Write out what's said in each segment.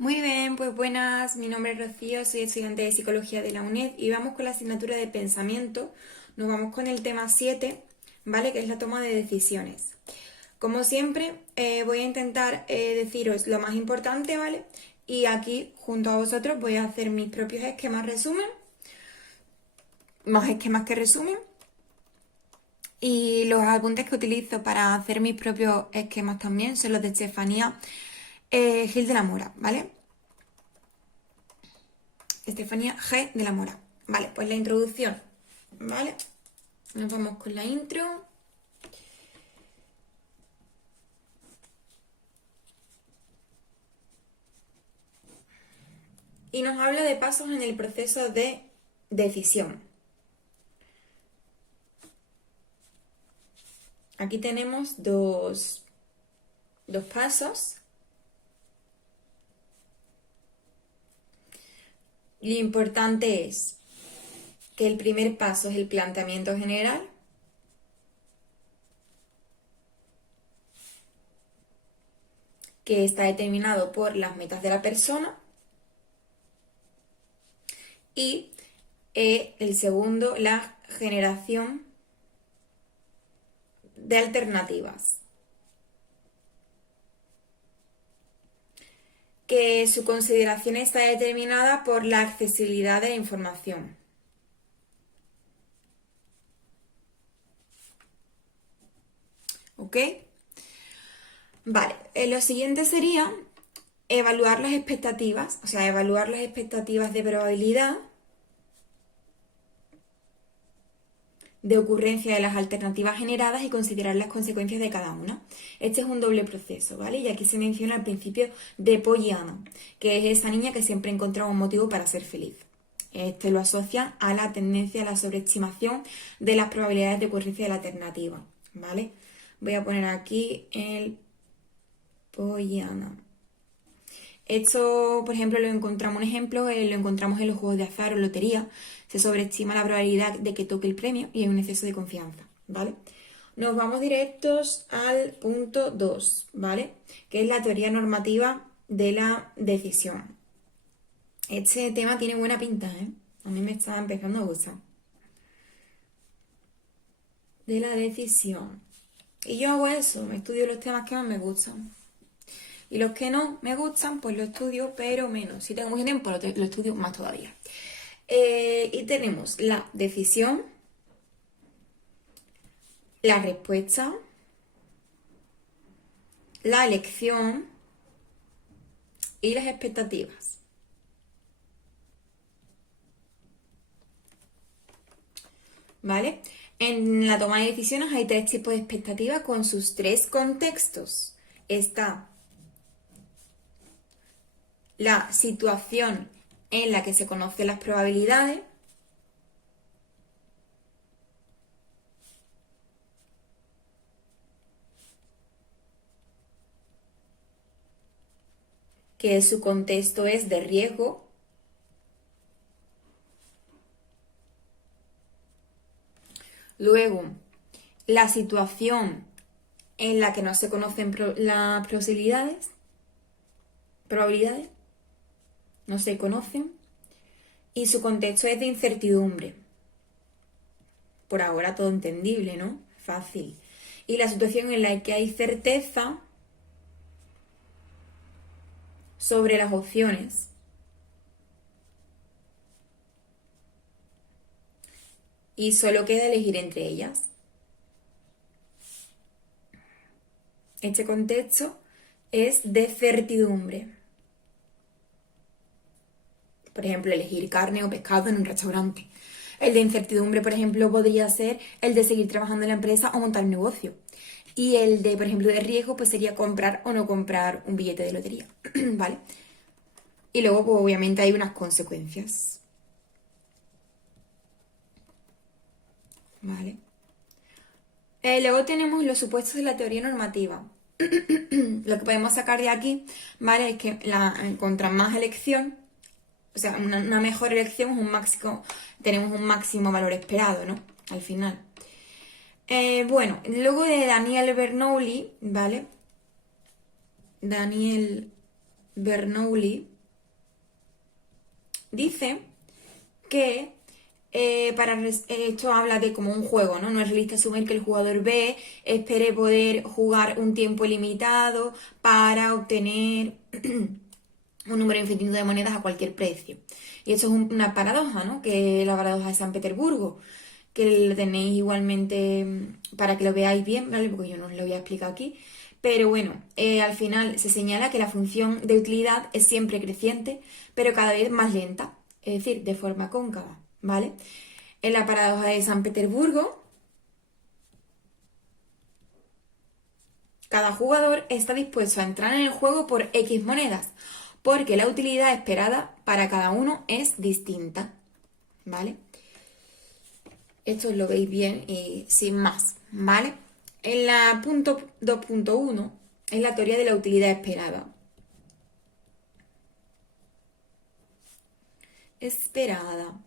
Muy bien, pues buenas, mi nombre es Rocío, soy estudiante de Psicología de la UNED y vamos con la asignatura de Pensamiento. Nos vamos con el tema 7, ¿vale? Que es la toma de decisiones. Como siempre, voy a intentar deciros lo más importante, ¿vale? Y aquí, junto a vosotros, voy a hacer mis propios esquemas resumen, más esquemas que resumen, y los apuntes que utilizo para hacer mis propios esquemas también son los de Estefanía Gil de la Mora, ¿vale? Estefanía G. de la Mora. Vale, pues la introducción. ¿Vale? Nos vamos con la intro. Y nos habla de pasos en el proceso de decisión. Aquí tenemos dos pasos. Lo importante es que el primer paso es el planteamiento general. Que está determinado por las metas de la persona. Y el segundo, la generación de alternativas. Que su consideración está determinada por la accesibilidad de la información. ¿Ok? Vale, lo siguiente sería evaluar las expectativas, o sea, evaluar las expectativas de probabilidad de ocurrencia de las alternativas generadas y considerar las consecuencias de cada una. Este es un doble proceso, ¿vale? Y aquí se menciona el principio de Pollyanna, que es esa niña que siempre encontraba un motivo para ser feliz. Este lo asocia a la tendencia a la sobreestimación de las probabilidades de ocurrencia de la alternativa, ¿vale? Voy a poner aquí el Pollyanna. Esto, por ejemplo, lo encontramos un ejemplo, lo encontramos en los juegos de azar o lotería. Se sobreestima la probabilidad de que toque el premio y hay un exceso de confianza, ¿vale? Nos vamos directos al punto 2, ¿vale? Que es la teoría normativa de la decisión. Este tema tiene buena pinta, ¿eh? A mí me está empezando a gustar. De la decisión. Y yo hago eso, me estudio los temas que más me gustan. Y los que no me gustan, pues lo estudio, pero menos. Si tengo mucho tiempo, lo estudio más todavía. Y tenemos la decisión, la respuesta, la elección y las expectativas. ¿Vale? En la toma de decisiones hay tres tipos de expectativas con sus tres contextos. Está la situación en la que se conocen las probabilidades, que su contexto es de riesgo. Luego, la situación en la que no se conocen las probabilidades, no se conocen, y su contexto es de incertidumbre. Por ahora todo entendible, ¿no? Fácil. Y la situación en la que hay certeza sobre las opciones. Y solo queda elegir entre ellas. Este contexto es de certidumbre. Por ejemplo, elegir carne o pescado en un restaurante. El de incertidumbre, por ejemplo, podría ser el de seguir trabajando en la empresa o montar un negocio. Y el de, por ejemplo, de riesgo, pues sería comprar o no comprar un billete de lotería. ¿Vale? Y luego, pues obviamente hay unas consecuencias. ¿Vale? Luego tenemos los supuestos de la teoría normativa. Lo que podemos sacar de aquí, ¿vale? Es que contra más elección, o sea, una mejor elección es un máximo, tenemos un máximo valor esperado, ¿no? Al final. Bueno, luego de Daniel Bernoulli, ¿vale? Daniel Bernoulli dice que esto habla de como un juego, ¿no? No es realista asumir que el jugador B espere poder jugar un tiempo limitado para obtener un número infinito de monedas a cualquier precio. Y esto es una paradoja, ¿no? Que es la paradoja de San Petersburgo, que lo tenéis igualmente para que lo veáis bien, ¿vale? Porque yo no os lo voy a explicar aquí. Pero bueno, al final se señala que la función de utilidad es siempre creciente, pero cada vez más lenta, es decir, de forma cóncava, ¿vale? En la paradoja de San Petersburgo, cada jugador está dispuesto a entrar en el juego por X monedas, porque la utilidad esperada para cada uno es distinta, ¿vale? Esto lo veis bien y sin más, ¿vale? En la punto 2.1 es la teoría de la utilidad esperada. Esperada.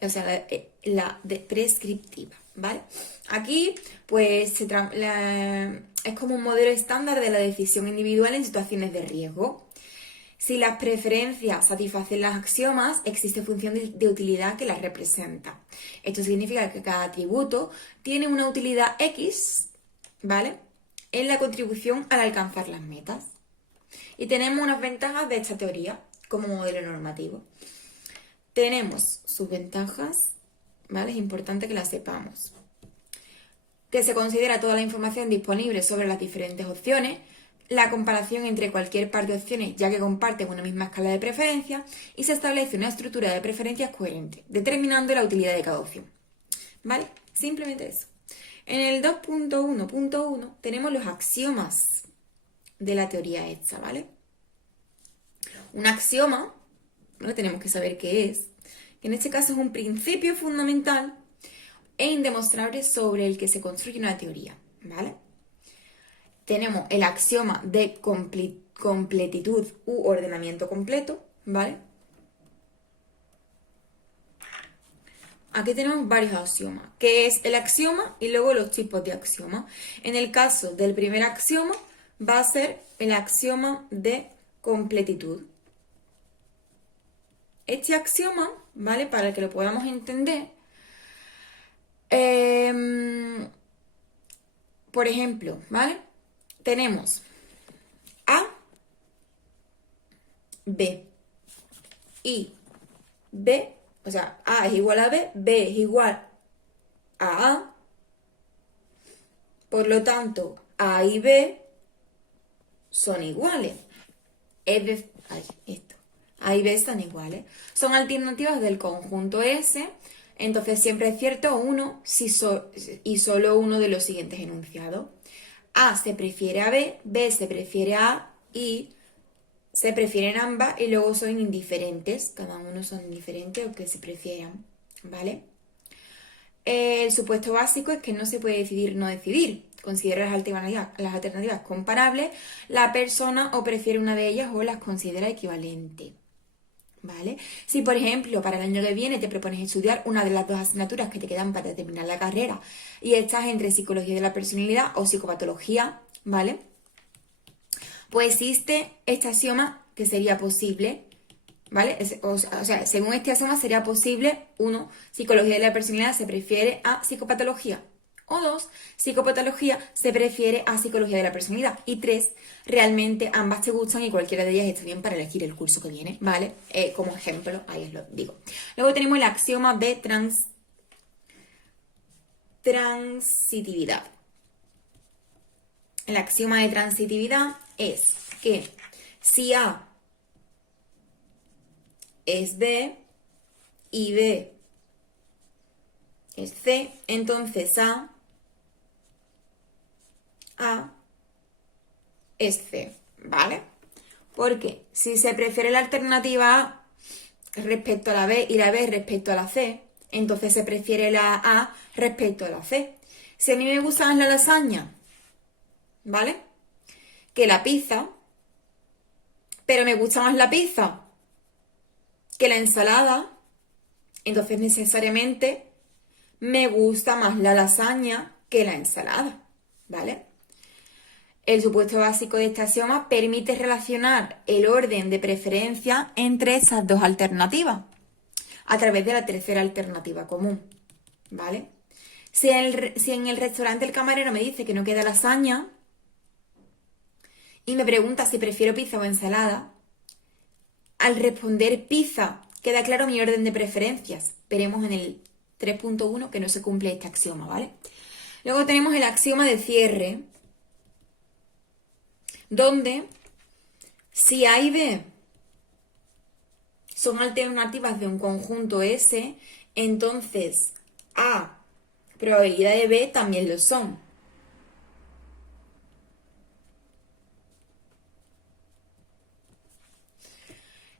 O sea, la prescriptiva, ¿vale? Aquí, pues, es como un modelo estándar de la decisión individual en situaciones de riesgo. Si las preferencias satisfacen los axiomas, existe función de utilidad que las representa. Esto significa que cada atributo tiene una utilidad X, ¿vale? En la contribución al alcanzar las metas. Y tenemos unas ventajas de esta teoría como modelo normativo. Tenemos sus ventajas, ¿vale? Es importante que las sepamos. Que se considera toda la información disponible sobre las diferentes opciones, la comparación entre cualquier par de opciones ya que comparten una misma escala de preferencia y se establece una estructura de preferencias coherente, determinando la utilidad de cada opción. ¿Vale? Simplemente eso. En el 2.1.1 tenemos los axiomas de la teoría esta, ¿vale? Un axioma, ¿no? Tenemos que saber qué es, que en este caso es un principio fundamental e indemostrable sobre el que se construye una teoría, ¿vale? Tenemos el axioma de completitud u ordenamiento completo, ¿vale? Aquí tenemos varios axiomas, que es el axioma y luego los tipos de axioma. En el caso del primer axioma va a ser el axioma de completitud. Este axioma, ¿vale? Para que lo podamos entender, por ejemplo, ¿vale? Tenemos A, B y B, o sea, A es igual a B, B es igual a A, por lo tanto, A y B son iguales. A y B son iguales. Son alternativas del conjunto S, entonces siempre es cierto uno y solo uno de los siguientes enunciados. A se prefiere a B, B se prefiere a A y se prefieren ambas y luego son indiferentes. Cada uno son indiferentes o que se prefieran, ¿vale? El supuesto básico es que no se puede decidir no decidir. Considera las alternativas comparables, la persona o prefiere una de ellas o las considera equivalentes. ¿Vale? Si, por ejemplo, para el año que viene te propones estudiar una de las dos asignaturas que te quedan para terminar la carrera y estás entre psicología de la personalidad o psicopatología, ¿vale? Pues existe este axioma que sería posible, ¿vale? O sea, según este axioma sería posible, 1, psicología de la personalidad se prefiere a psicopatología. O 2, psicopatología se prefiere a psicología de la personalidad. Y 3, realmente ambas te gustan y cualquiera de ellas está bien para elegir el curso que viene, ¿vale? Como ejemplo, ahí os lo digo. Luego tenemos el axioma de transitividad. El axioma de transitividad es que si A es B y B es C, entonces A es C, ¿vale? Porque si se prefiere la alternativa A respecto a la B y la B respecto a la C, entonces se prefiere la A respecto a la C. Si a mí me gusta más la lasaña, ¿vale? Que la pizza, pero me gusta más la pizza que la ensalada, entonces necesariamente me gusta más la lasaña que la ensalada, ¿vale? El supuesto básico de este axioma permite relacionar el orden de preferencia entre esas dos alternativas a través de la tercera alternativa común, ¿vale? Si en el restaurante el camarero me dice que no queda lasaña y me pregunta si prefiero pizza o ensalada, al responder pizza queda claro mi orden de preferencias. Veremos en el 3.1 que no se cumple este axioma, ¿vale? Luego tenemos el axioma de cierre, donde si A y B son alternativas de un conjunto S, entonces A, probabilidad de B, también lo son.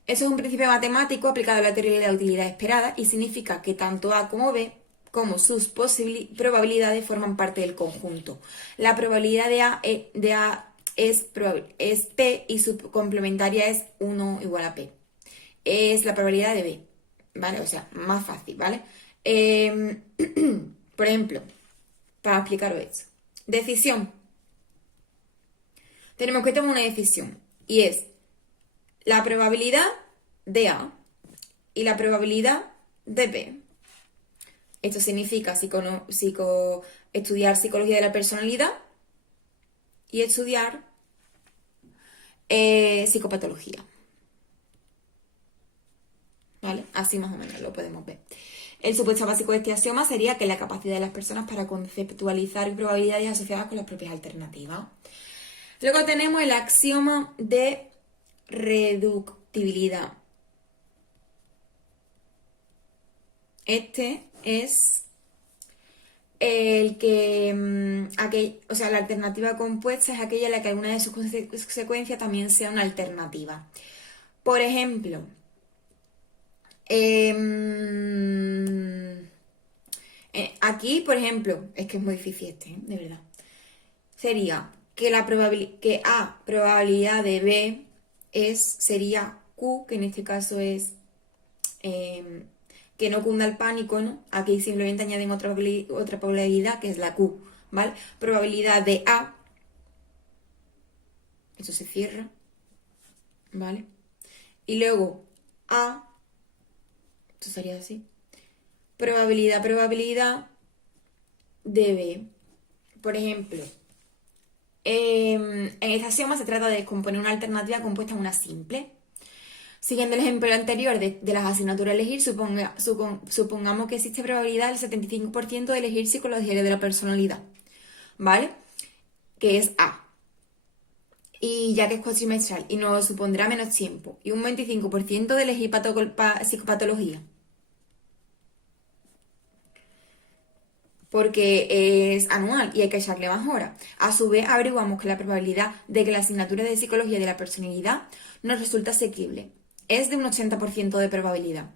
Eso es un principio matemático aplicado a la teoría de la utilidad esperada y significa que tanto A como B, como sus probabilidades, forman parte del conjunto. La probabilidad de A es P y su complementaria es 1 igual a P. Es la probabilidad de B, ¿vale? O sea, más fácil, ¿vale? Por ejemplo, para explicaros esto. Decisión. Tenemos que tomar una decisión y es la probabilidad de A y la probabilidad de B. Esto significa estudiar psicología de la personalidad y estudiar psicopatología. ¿Vale? Así más o menos lo podemos ver. El supuesto básico de este axioma sería que la capacidad de las personas para conceptualizar probabilidades asociadas con las propias alternativas. Luego tenemos el axioma de reductibilidad. Este es el que, o sea, la alternativa compuesta es aquella en la que alguna de sus consecuencias también sea una alternativa. Por ejemplo, aquí, por ejemplo, es que es muy difícil de verdad. Sería que que A, probabilidad de B, sería Q, que en este caso es que no cunda el pánico, ¿no? Aquí simplemente añaden otra probabilidad, que es la Q, ¿vale? Probabilidad de A, eso se cierra, ¿vale? Y luego A, esto sería así, probabilidad de B. Por ejemplo, en esta axioma se trata de descomponer una alternativa compuesta en una simple. Siguiendo el ejemplo anterior de las asignaturas a elegir, supongamos que existe probabilidad del 75% de elegir psicología de la personalidad, ¿vale? Que es A. Y ya que es cuatrimestral y nos supondrá menos tiempo. Y un 25% de elegir psicopatología. Porque es anual y hay que echarle más horas. A su vez, averiguamos que la probabilidad de que la asignatura de psicología de la personalidad nos resulta asequible es de un 80% de probabilidad.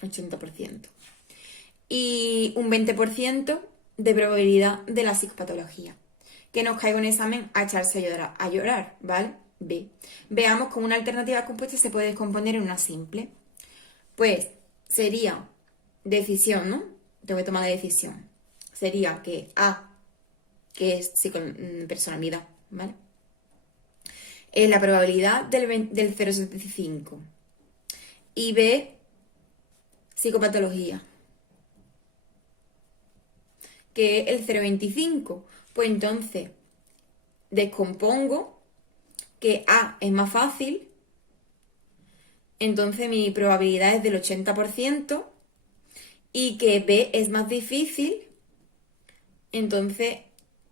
80%. Y un 20% de probabilidad de la psicopatología. Que nos caiga un examen a echarse a llorar, ¿vale? B. Veamos cómo una alternativa compuesta se puede descomponer en una simple. Pues sería decisión, ¿no? Tengo que tomar la decisión. Sería que A, que es personalidad, ¿vale? Es la probabilidad del 0,75. Y B, psicopatología, que es el 0,25. Pues entonces descompongo que A es más fácil, entonces mi probabilidad es del 80%, y que B es más difícil, entonces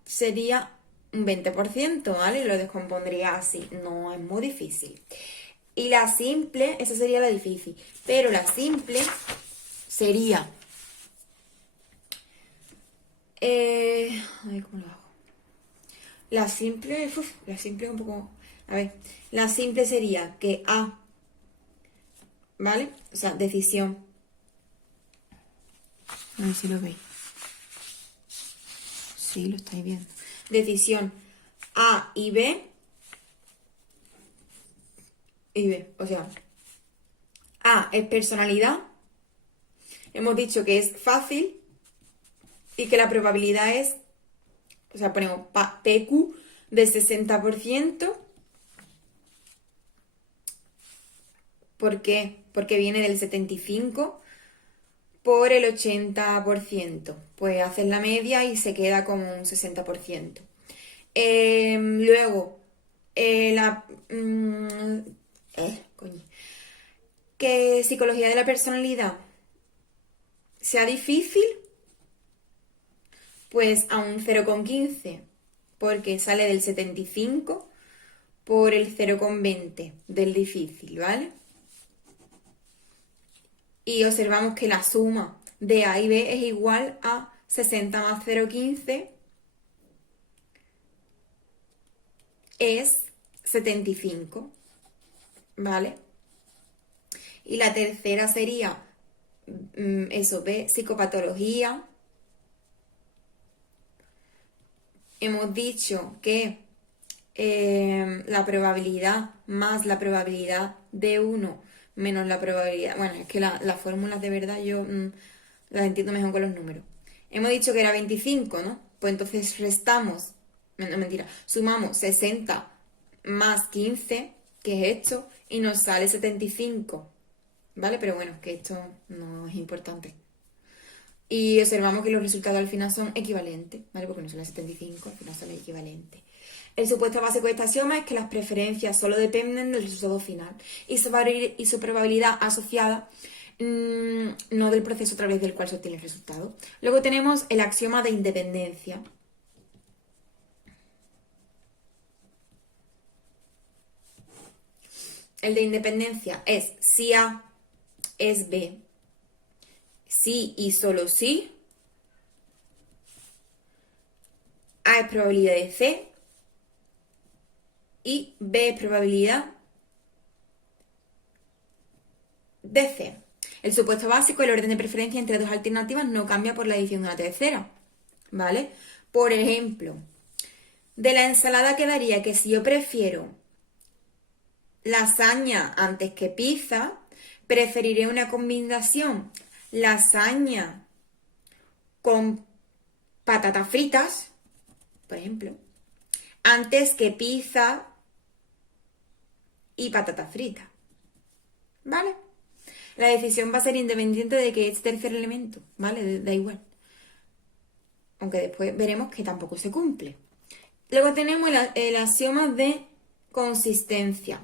sería un 20%, ¿vale? Lo descompondría así, no es muy difícil. Y la simple, esa sería la difícil, pero la simple sería... a ver cómo lo hago. La simple es un poco... A ver, la simple sería que A, ¿vale? O sea, decisión. A ver si lo veis. Sí, lo estáis viendo. Decisión A y B. O sea, A es personalidad. Hemos dicho que es fácil y que la probabilidad es O sea, ponemos TQ de 60%. ¿Por qué? Porque viene del 75 por el 80%. Pues haces la media y se queda como un 60%. Luego, coño. Que psicología de la personalidad sea difícil, pues a un 0,15, porque sale del 75 por el 0,20 del difícil, ¿vale? Y observamos que la suma de A y B es igual a 60 más 0,15 es 75, ¿vale? Y la tercera sería, eso, B, psicopatología. Hemos dicho que la probabilidad más la probabilidad de 1 menos la probabilidad. Bueno, es que las fórmulas de verdad yo las entiendo mejor con los números. Hemos dicho que era 25, ¿no? Pues entonces restamos, no, mentira, sumamos 60 más 15, que es esto, y nos sale 75, ¿vale? Pero bueno, que esto no es importante. Y observamos que los resultados al final son equivalentes, ¿vale? Porque no son el 75, al final son equivalentes. El supuesto básico de este axioma es que las preferencias solo dependen del resultado final y su probabilidad asociada no del proceso a través del cual se obtiene el resultado. Luego tenemos el axioma de independencia. El de independencia es si A es B, si y solo si A es probabilidad de C y B es probabilidad de C. El supuesto básico, el orden de preferencia entre dos alternativas no cambia por la adición de una tercera, ¿vale? Por ejemplo, de la ensalada quedaría que si yo prefiero lasaña antes que pizza, preferiré una combinación lasaña con patatas fritas, por ejemplo, antes que pizza y patatas fritas, ¿vale? La decisión va a ser independiente de que este tercer elemento, ¿vale? Da igual. Aunque después veremos que tampoco se cumple. Luego tenemos el axioma de consistencia.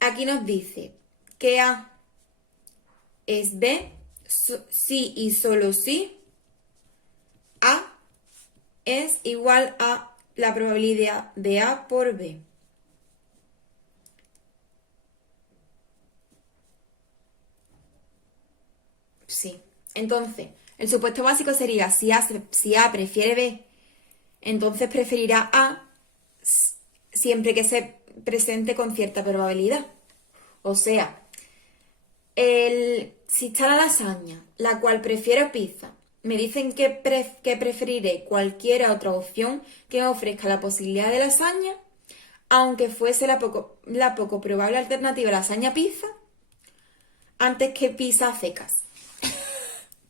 Aquí nos dice que A es B, si y solo si A es igual a la probabilidad de A por B. Sí. Entonces, el supuesto básico sería si A prefiere B, entonces preferirá A siempre que se presente con cierta probabilidad. O sea, si está la lasaña, la cual prefiero pizza, me dicen que preferiré cualquier otra opción que me ofrezca la posibilidad de lasaña, aunque fuese la poco probable alternativa lasaña pizza, antes que pizza a secas.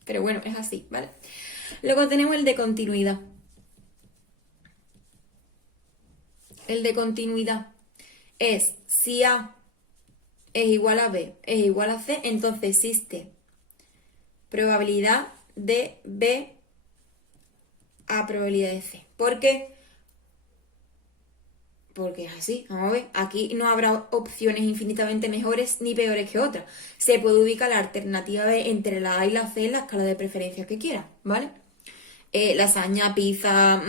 Pero bueno, es así, ¿vale? Luego tenemos el de continuidad. El de continuidad es si A es igual a B es igual a C, entonces existe probabilidad de B a probabilidad de C. ¿Por qué? Porque es así, vamos a ver, aquí no habrá opciones infinitamente mejores ni peores que otras. Se puede ubicar la alternativa B entre la A y la C en la escala de preferencias que quiera, ¿vale? Lasaña, pizza,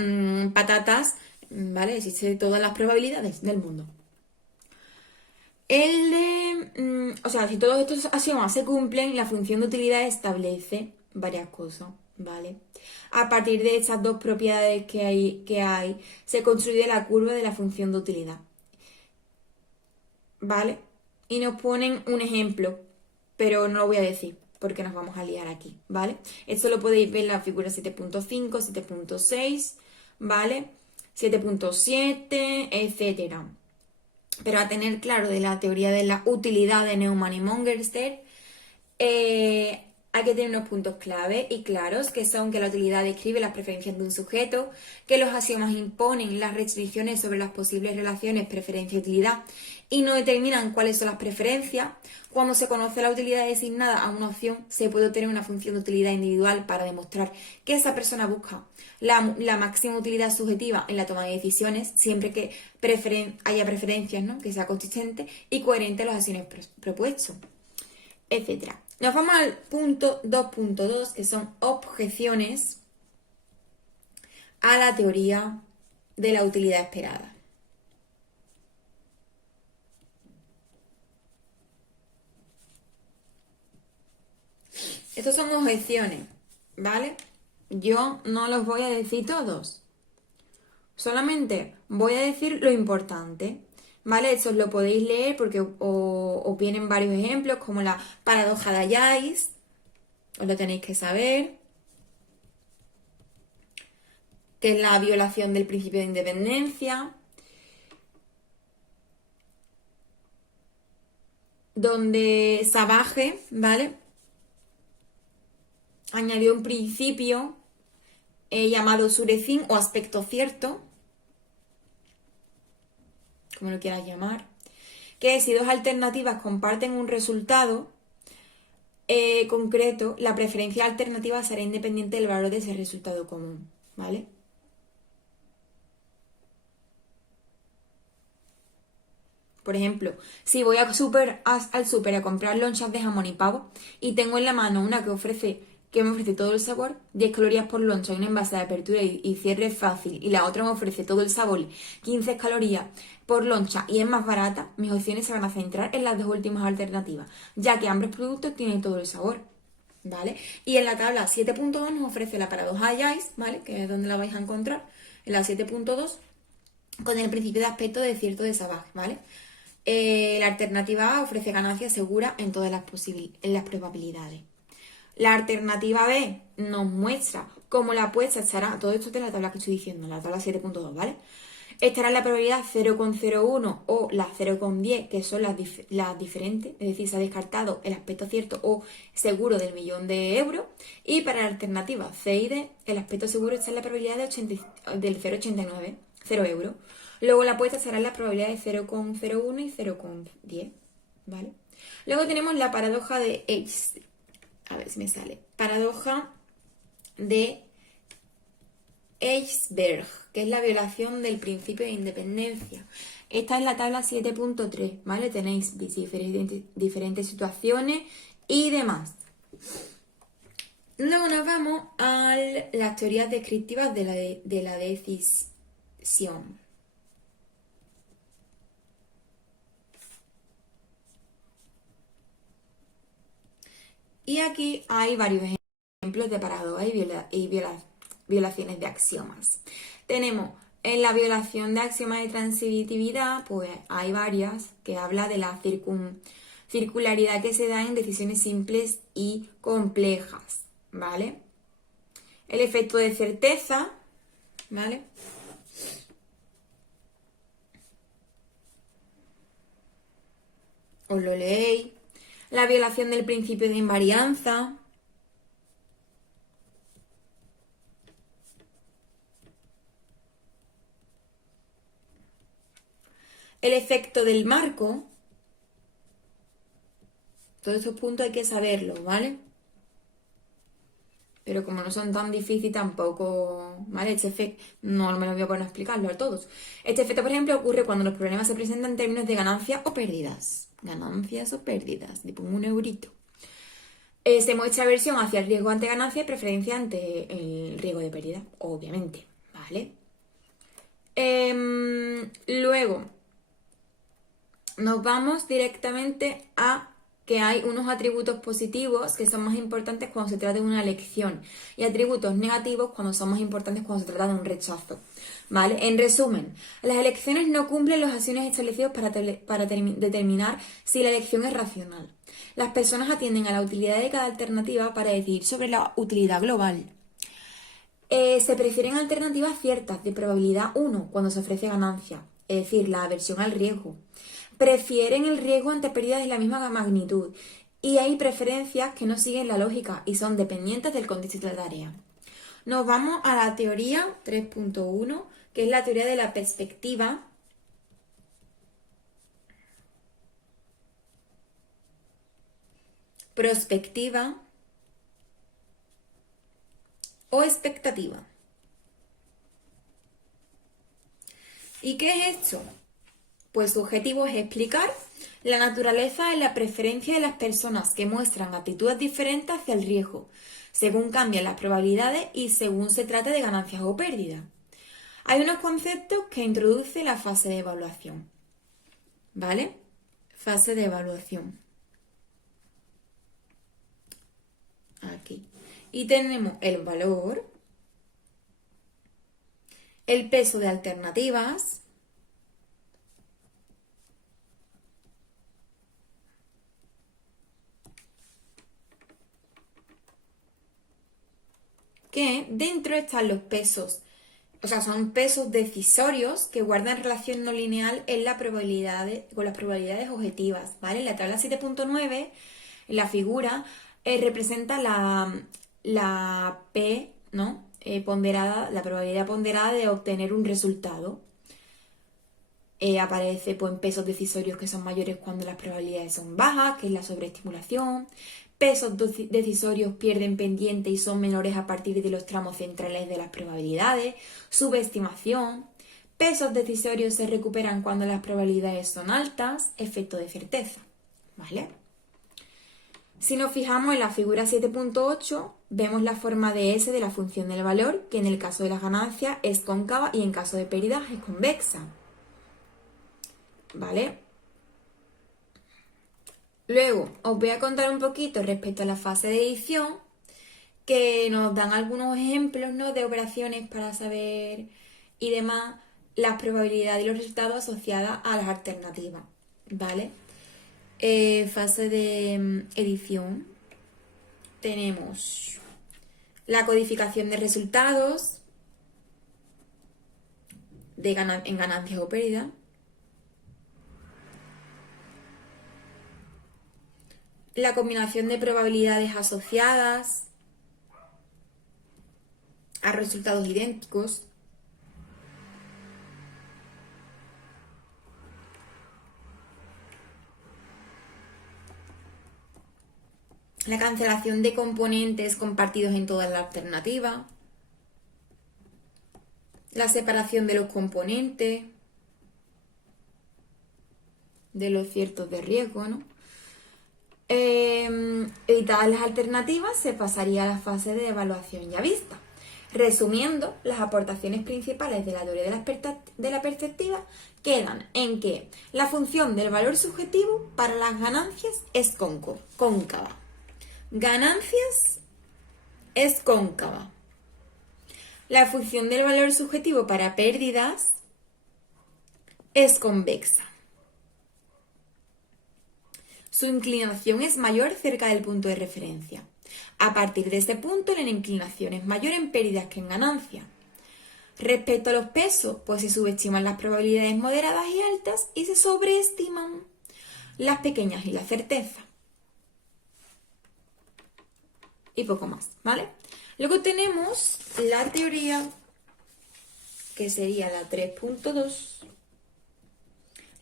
patatas, ¿vale? Existen todas las probabilidades del mundo. O sea, si todos estos axiomas se cumplen, la función de utilidad establece varias cosas, ¿vale? A partir de estas dos propiedades que hay, se construye la curva de la función de utilidad, ¿vale? Y nos ponen un ejemplo, pero no lo voy a decir porque nos vamos a liar aquí, ¿vale? Esto lo podéis ver en la figura 7.5, 7.6, ¿vale? 7.7, etcétera. Pero a tener claro de la teoría de la utilidad de Neumann y Morgenstern, hay que tener unos puntos clave y claros, que son que la utilidad describe las preferencias de un sujeto, que los axiomas imponen las restricciones sobre las posibles relaciones preferencia-utilidad y no determinan cuáles son las preferencias. Cuando se conoce la utilidad designada a una opción, se puede obtener una función de utilidad individual para demostrar que esa persona busca la máxima utilidad subjetiva en la toma de decisiones, siempre que haya preferencias, ¿no? Que sea consistente y coherente a las acciones propuestas, etcétera. Nos vamos al punto 2.2, que son objeciones a la teoría de la utilidad esperada. Estos son objeciones, ¿vale? Yo no los voy a decir todos. Solamente voy a decir lo importante, ¿vale? Eso lo podéis leer porque os vienen varios ejemplos, como la paradoja de Allais, os lo tenéis que saber, que es la violación del principio de independencia, donde Savage, ¿vale?, añadió un principio llamado surecín o aspecto cierto, como lo quieras llamar, que si dos alternativas comparten un resultado concreto, la preferencia alternativa será independiente del valor de ese resultado común, ¿vale? Por ejemplo, si voy al súper a comprar lonchas de jamón y pavo y tengo en la mano una que me ofrece todo el sabor, 10 calorías por loncha y un envase de apertura y cierre fácil, y la otra me ofrece todo el sabor, 15 calorías por loncha y es más barata, mis opciones se van a centrar en las dos últimas alternativas, ya que ambos productos tienen todo el sabor, ¿vale? Y en la tabla 7.2 nos ofrece la paradoja de Allais, ¿vale?, que es donde la vais a encontrar, en la 7.2, con el principio de aspecto de cierto de Savage, ¿vale? La alternativa A ofrece ganancias seguras en todas en las probabilidades. La alternativa B nos muestra cómo la apuesta estará, todo esto de la tabla que estoy diciendo, la tabla 7.2, ¿vale? Estará en la probabilidad 0,01 o la 0,10, que son las diferentes, es decir, se ha descartado el aspecto cierto o seguro del millón de euros. Y para la alternativa C y D, el aspecto seguro está en la probabilidad del 0,89, 0 euros. Luego la apuesta será en la probabilidad de 0,01 y 0,10, ¿vale? Luego tenemos la paradoja de Eichstätt. A ver si me sale. Paradoja de Eichberg, que es la violación del principio de independencia. Esta es la tabla 7.3, ¿vale? Tenéis diferentes situaciones y demás. Luego nos vamos a las teorías descriptivas de la decisión. Y aquí hay varios ejemplos de paradojas y violaciones de axiomas. Tenemos en la violación de axiomas de transitividad, pues hay varias que habla de la circularidad que se da en decisiones simples y complejas, ¿vale? El efecto de certeza, ¿vale? Os lo leéis. La violación del principio de invarianza. El efecto del marco. Todos estos puntos hay que saberlos, ¿vale? Pero como no son tan difíciles tampoco, ¿vale? Este efecto, no me lo voy a poner a explicarlo a todos. Este efecto, por ejemplo, ocurre cuando los problemas se presentan en términos de ganancias o pérdidas. Ganancias o pérdidas. Le pongo un eurito. Se muestra aversión hacia el riesgo ante ganancia y preferencia ante el riesgo de pérdida, obviamente, ¿vale? Luego, nos vamos directamente a que hay unos atributos positivos que son más importantes cuando se trata de una elección y atributos negativos cuando son más importantes cuando se trata de un rechazo, ¿vale? En resumen, las elecciones no cumplen los acciones establecidos para determinar si la elección es racional. Las personas atienden a la utilidad de cada alternativa para decidir sobre la utilidad global. Se prefieren alternativas ciertas de probabilidad 1 cuando se ofrece ganancia, es decir, la aversión al riesgo. Prefieren el riesgo ante pérdidas de la misma magnitud y hay preferencias que no siguen la lógica y son dependientes del contexto de la tarea. Nos vamos a la teoría 3.1, que es la teoría de la perspectiva. Prospectiva o expectativa. ¿Y qué es esto? Pues su objetivo es explicar la naturaleza y la preferencia de las personas que muestran actitudes diferentes hacia el riesgo, según cambian las probabilidades y según se trate de ganancias o pérdidas. Hay unos conceptos que introduce la fase de evaluación. ¿Vale? Fase de evaluación. Aquí. Y tenemos el valor, el peso de alternativas, que dentro están los pesos, o sea, son pesos decisorios que guardan relación no lineal en con las probabilidades objetivas, ¿vale? En la tabla 7.9, en la figura, representa la P, ¿no? Ponderada, la probabilidad ponderada de obtener un resultado. Aparece pues, en pesos decisorios que son mayores cuando las probabilidades son bajas, que es la sobreestimulación. Pesos decisorios pierden pendiente y son menores a partir de los tramos centrales de las probabilidades. Subestimación. Pesos decisorios se recuperan cuando las probabilidades son altas. Efecto de certeza. ¿Vale? Si nos fijamos en la figura 7.8, vemos la forma de S de la función del valor, que en el caso de las ganancias es cóncava y en caso de pérdidas es convexa. ¿Vale? Luego os voy a contar un poquito respecto a la fase de edición, que nos dan algunos ejemplos, ¿no? De operaciones para saber y demás las probabilidades y los resultados asociadas a las alternativas. ¿Vale? Fase de edición. Tenemos la codificación de resultados en ganancias o pérdidas. La combinación de probabilidades asociadas a resultados idénticos. La cancelación de componentes compartidos en toda la alternativa. La separación de los componentes de los ciertos de riesgo, ¿no? Editadas las alternativas, se pasaría a la fase de evaluación ya vista. Resumiendo, las aportaciones principales de la teoría de la perspectiva quedan en que la función del valor subjetivo para las ganancias es cóncava. Ganancias es cóncava. La función del valor subjetivo para pérdidas es convexa. Su inclinación es mayor cerca del punto de referencia. A partir de ese punto, la inclinación es mayor en pérdidas que en ganancias. Respecto a los pesos, pues se subestiman las probabilidades moderadas y altas y se sobreestiman las pequeñas y la certeza. Y poco más, ¿vale? Luego tenemos la teoría, que sería la 3.2,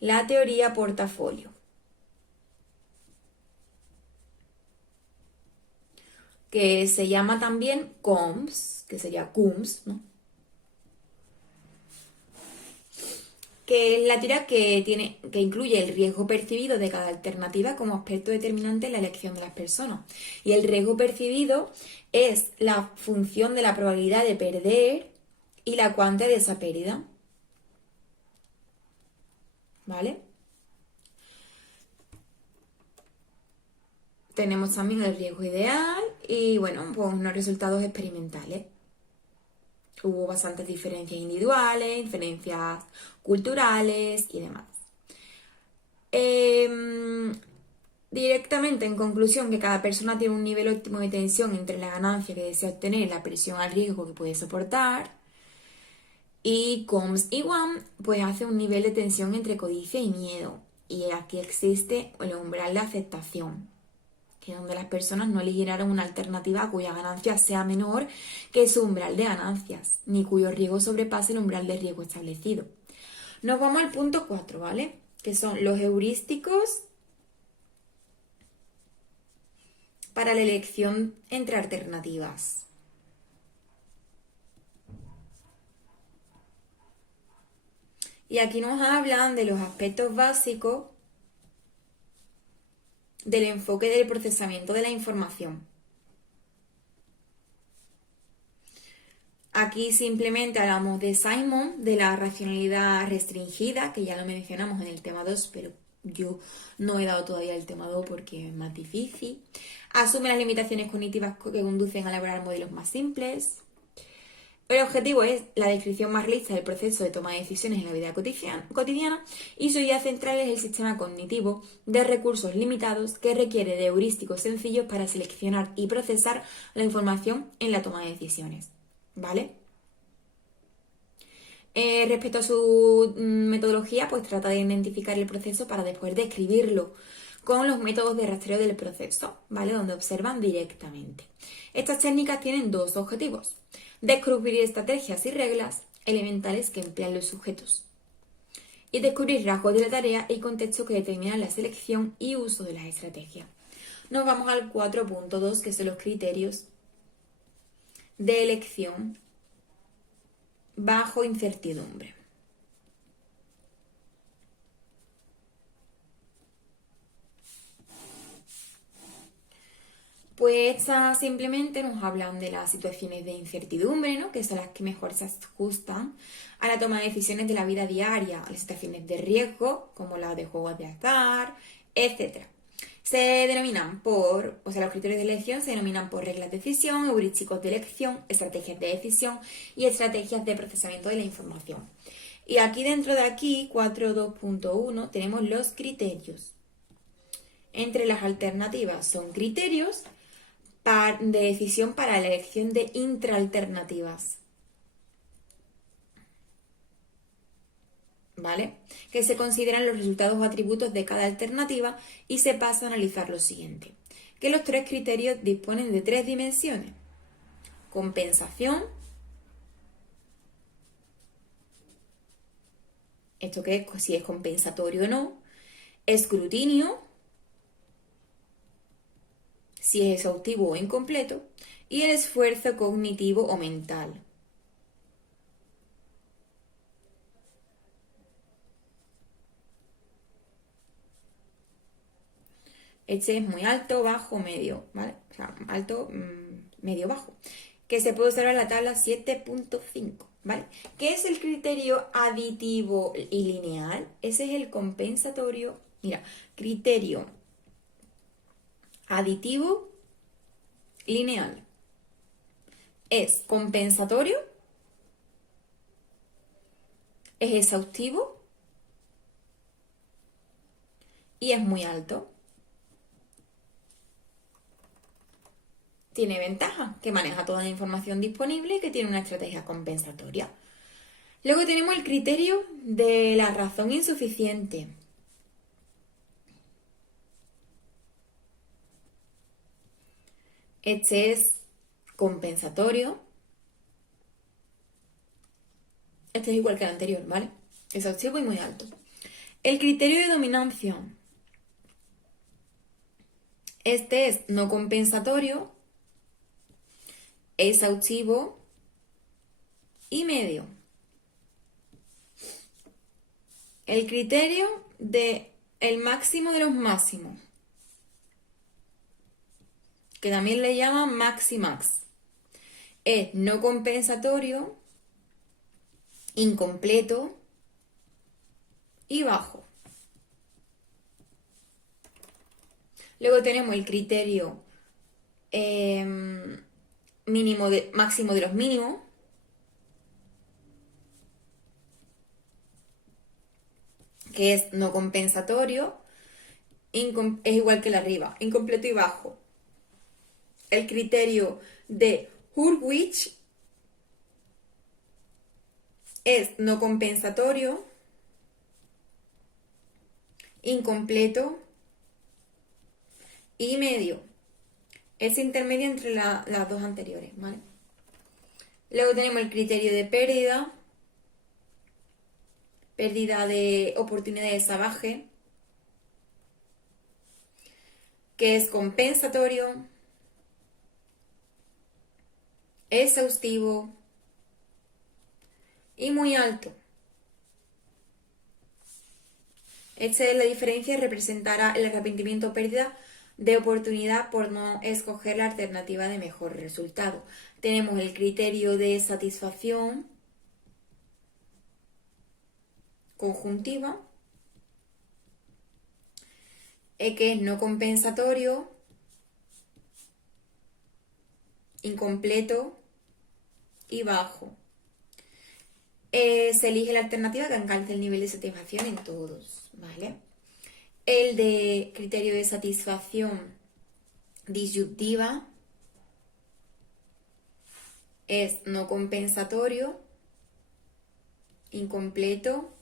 la teoría portafolio, que se llama también COMS, que sería CUMS, ¿no? Que es la teoría que incluye el riesgo percibido de cada alternativa como aspecto determinante en la elección de las personas. Y el riesgo percibido es la función de la probabilidad de perder y la cuantía de esa pérdida. ¿Vale? Tenemos también el riesgo ideal y, bueno, pues unos resultados experimentales. Hubo bastantes diferencias individuales, diferencias culturales y demás. Directamente, en conclusión, que cada persona tiene un nivel óptimo de tensión entre la ganancia que desea obtener y la presión al riesgo que puede soportar. Y COMS y WAM pues hace un nivel de tensión entre codicia y miedo. Y aquí existe el umbral de aceptación. que donde las personas no eligieran una alternativa cuya ganancia sea menor que su umbral de ganancias, ni cuyo riesgo sobrepase el umbral de riesgo establecido. Nos vamos al punto 4, ¿vale? Que son los heurísticos para la elección entre alternativas. Y aquí nos hablan de los aspectos básicos del enfoque del procesamiento de la información. Aquí simplemente hablamos de Simon, de la racionalidad restringida, que ya lo mencionamos en el tema 2, pero yo no he dado todavía el tema 2 porque es más difícil. Asume las limitaciones cognitivas que conducen a elaborar modelos más simples. El objetivo es la descripción más realista del proceso de toma de decisiones en la vida cotidiana y su idea central es el sistema cognitivo de recursos limitados que requiere de heurísticos sencillos para seleccionar y procesar la información en la toma de decisiones. ¿Vale? Respecto a su metodología, pues trata de identificar el proceso para después describirlo con los métodos de rastreo del proceso, ¿vale? Donde observan directamente. Estas técnicas tienen dos objetivos: descubrir estrategias y reglas elementales que emplean los sujetos y descubrir rasgos de la tarea y contextos que determinan la selección y uso de las estrategias. Nos vamos al 4.2, que son los criterios de elección bajo incertidumbre. Pues estas simplemente nos hablan de las situaciones de incertidumbre, ¿no? Que son las que mejor se ajustan a la toma de decisiones de la vida diaria, a las situaciones de riesgo, como las de juegos de azar, etc. Se denominan los criterios de elección se denominan por reglas de decisión, heurísticos de elección, estrategias de decisión y estrategias de procesamiento de la información. Y aquí dentro de aquí, 4.2.1, tenemos los criterios. Entre las alternativas son criterios de decisión para la elección de intraalternativas. ¿Vale? Que se consideran los resultados o atributos de cada alternativa y se pasa a analizar lo siguiente: que los tres criterios disponen de tres dimensiones: compensación, esto que es si es compensatorio o no; escrutinio, si es exhaustivo o incompleto; y el esfuerzo cognitivo o mental. Este es muy alto, bajo, medio, ¿vale? O sea, alto, medio, bajo. Que se puede observar en la tabla 7.5, ¿vale? ¿Qué es el criterio aditivo y lineal? Ese es el compensatorio. Mira, criterio aditivo lineal. Es compensatorio, es exhaustivo y es muy alto. Tiene ventaja, que maneja toda la información disponible y que tiene una estrategia compensatoria. Luego tenemos el criterio de la razón insuficiente. Este es compensatorio. Este es igual que el anterior, ¿vale? Exhaustivo y muy alto. El criterio de dominancia. Este es no compensatorio, exhaustivo y medio. El criterio de el máximo de los máximos, que también le llaman maximax, es no compensatorio, incompleto y bajo. Luego tenemos el criterio máximo de los mínimos, que es no compensatorio, es igual que el arriba, incompleto y bajo. El criterio de Hurwitz es no compensatorio, incompleto y medio. Es intermedio entre las dos anteriores, ¿vale? Luego tenemos el criterio de pérdida, pérdida de oportunidades salvajes, que es compensatorio, exhaustivo y muy alto. Esta es la diferencia, representará el arrepentimiento o pérdida de oportunidad por no escoger la alternativa de mejor resultado. Tenemos el criterio de satisfacción conjuntiva, que es no compensatorio, incompleto y bajo. Se elige la alternativa que alcance el nivel de satisfacción en todos, ¿vale? El de criterio de satisfacción disyuntiva es no compensatorio, incompleto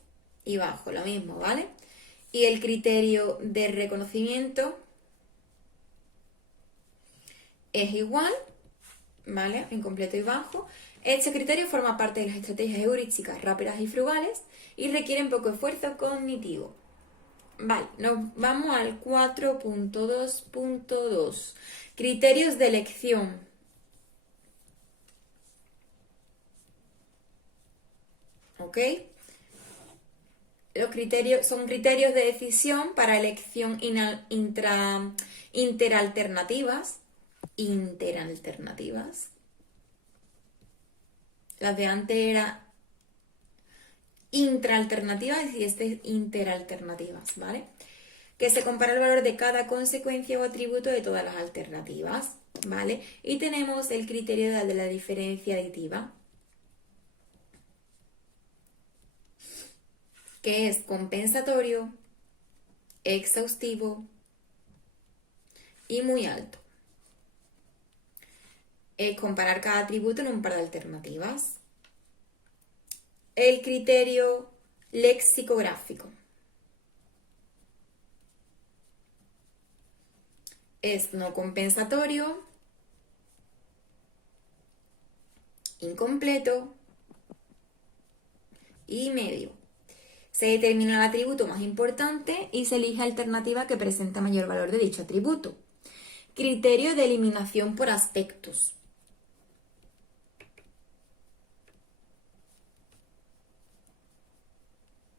y bajo, lo mismo, ¿vale? Y el criterio de reconocimiento es igual, ¿vale? Incompleto y bajo. Este criterio forma parte de las estrategias heurísticas rápidas y frugales y requieren poco esfuerzo cognitivo. Vale, nos vamos al 4.2.2. Criterios de elección. ¿Ok? Los criterios son criterios de decisión para elección interalternativas. Interalternativas. Las de antes era intraalternativas y este es interalternativas, ¿vale? Que se compara el valor de cada consecuencia o atributo de todas las alternativas, ¿vale? Y tenemos el criterio de la diferencia aditiva, que es compensatorio, exhaustivo y muy alto. Es comparar cada atributo en un par de alternativas. El criterio lexicográfico es no compensatorio, incompleto y medio. Se determina el atributo más importante y se elige alternativa que presenta mayor valor de dicho atributo. Criterio de eliminación por aspectos.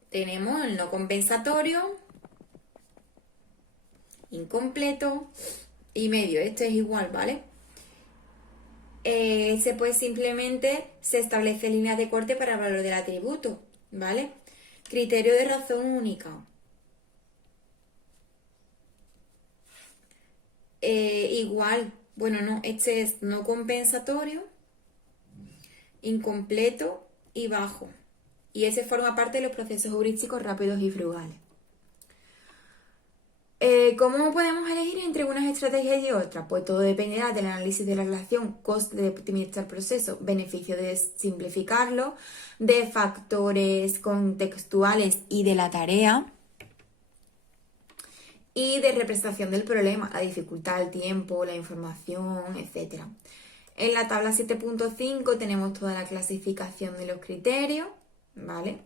Tenemos el no compensatorio, incompleto y medio. Este es igual, ¿vale? Simplemente se establece línea de corte para el valor del atributo, ¿vale? Criterio de razón única. Igual, bueno, no, este es no compensatorio, incompleto y bajo. Y ese forma parte de los procesos heurísticos rápidos y frugales. ¿Cómo podemos elegir entre unas estrategias y otras? Pues todo dependerá del análisis de la relación coste de optimizar el proceso, beneficio de simplificarlo, de factores contextuales y de la tarea y de representación del problema, la dificultad, el tiempo, la información, etc. En la tabla 7.5 tenemos toda la clasificación de los criterios, ¿vale?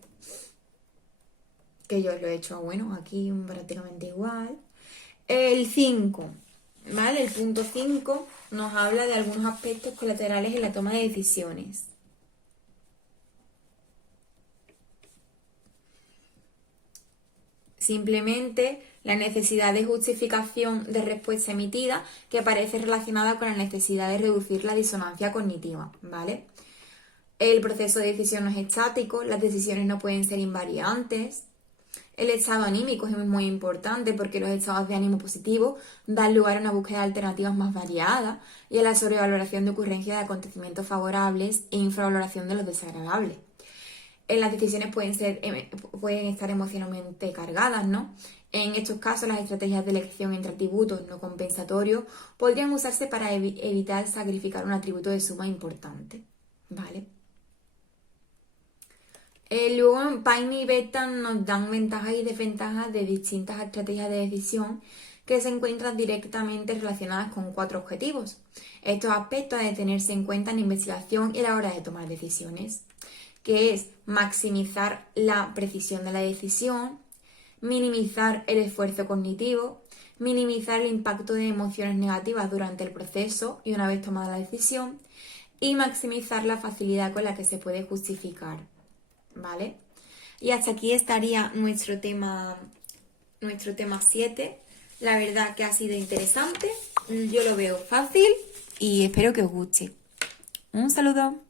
Que yo os lo he hecho, bueno, aquí prácticamente igual. El 5, ¿vale? El punto 5 nos habla de algunos aspectos colaterales en la toma de decisiones. Simplemente la necesidad de justificación de respuesta emitida que aparece relacionada con la necesidad de reducir la disonancia cognitiva, ¿vale? El proceso de decisión no es estático, las decisiones no pueden ser invariantes. El estado anímico es muy importante porque los estados de ánimo positivo dan lugar a una búsqueda de alternativas más variadas y a la sobrevaloración de ocurrencia de acontecimientos favorables e infravaloración de los desagradables. Las decisiones pueden estar emocionalmente cargadas, ¿no? En estos casos, las estrategias de elección entre atributos no compensatorios podrían usarse para evitar sacrificar un atributo de suma importante, ¿vale? Luego, Pine y Beta nos dan ventajas y desventajas de distintas estrategias de decisión que se encuentran directamente relacionadas con 4 objetivos. Estos aspectos han de tenerse en cuenta en la investigación y a la hora de tomar decisiones, que es maximizar la precisión de la decisión, minimizar el esfuerzo cognitivo, minimizar el impacto de emociones negativas durante el proceso y una vez tomada la decisión, y maximizar la facilidad con la que se puede justificar, ¿vale? Y hasta aquí estaría nuestro tema 7. La verdad que ha sido interesante, yo lo veo fácil y espero que os guste. Un saludo.